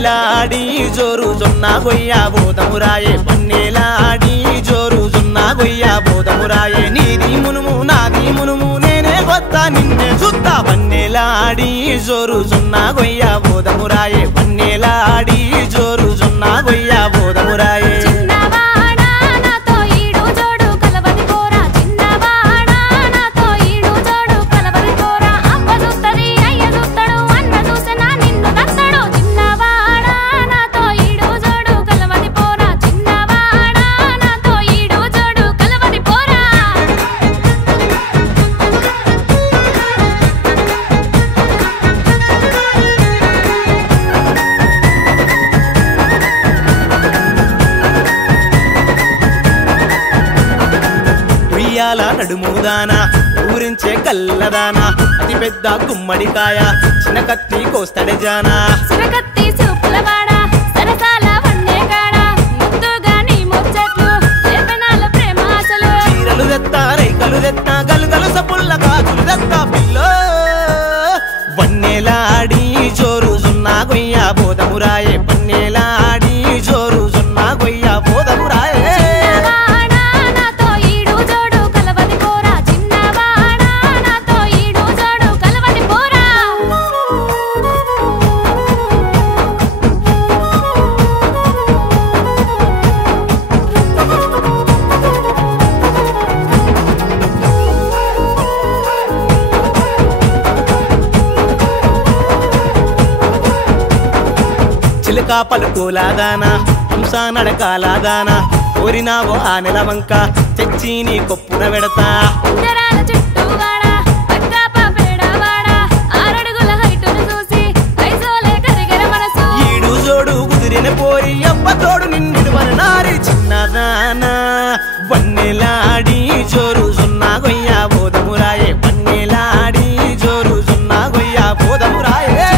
వన్నేలాడి జోరు జొన్న గొయ్య బోధమురాయే వన్నేలాడి జోరు జొన్న గొయ్య బోధమురాయే నీది మునుము నాది మునుము నేనే కొత్త నిన్నే చూత్తా వన్నేలాడి జోరు జొన్న గొయ్య బోధమురాయే వన్నేలాడి జోరు జొన్న గొయ్య బోధమురాయే నడుముదానా ఊరించే కల్లదానా అతి పెద్ద గుమ్మడికాయ చిన్న కత్తి కోస్తడే జానా చిరకత్తి చూపులవాడ సరసాల వన్నేగాడ ముద్దుగా నీ ముచ్చట్లు లేపనాల ప్రేమ ఆశలు చీరలు తెత్తా రైకలు తెత్తా గలుగలు సపుల్ల గాజులు తెత్తా పిల్లో వన్నేలాడి జోరు జొన్న గొయ్య బోధమురాయే వన్నేలాడి జోరు జొన్న గొయ్య బోధమురాయే చిలక పలుకోలాదానా హంస నడకాలాదానా కోరినావో ఆ నెల వంక తెచ్చి నీ కొప్పున పెడతా ఈడు జోడు కుదిరిన పోరి అబ్బ తోడు నిన్నుడు మన నారి చిన్నదానా వన్నేలాడి జోరు జొన్న గొయ్య బోధమురాయే వన్నేలాడి జోరు జొన్న గొయ్య బోధమురాయే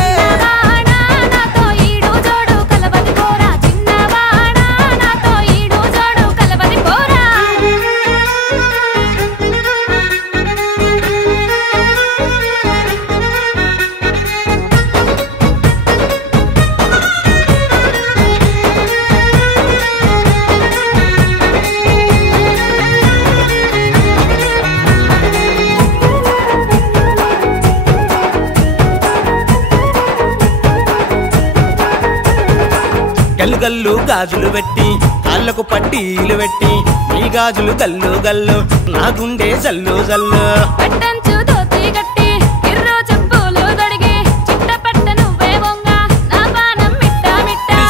గల్లు గాజులు పెట్టి కాళ్ళకు పట్టీలు పెట్టి నీ గాజులు గల్లు గల్లు నా గుండె జల్లు జల్లు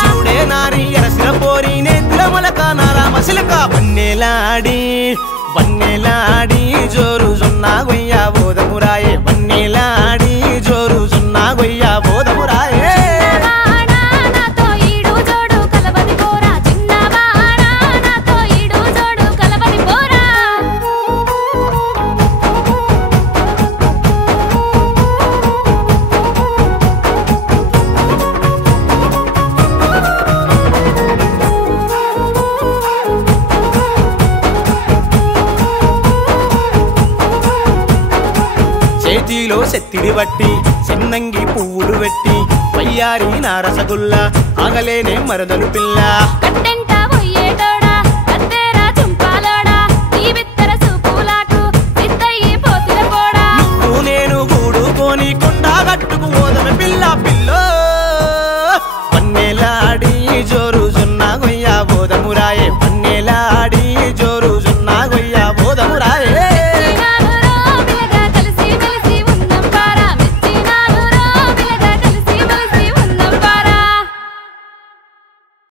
చూడే నారి ఎరసిన పోరి నేత్ర మొలక నారామశిలక వన్నేలాడి వన్నేలాడి జోరు జొన్న గొయ్య బోధమురాయే వన్నేలాడి జోరు జొన్న గొయ్య బోధమురాయే చేతిలో సెత్తిడి బట్టి చిన్నంగి పువ్వులు పెట్టి వయ్యారి నా రసగుల్లా ఆగలేనే మరదలు పిల్ల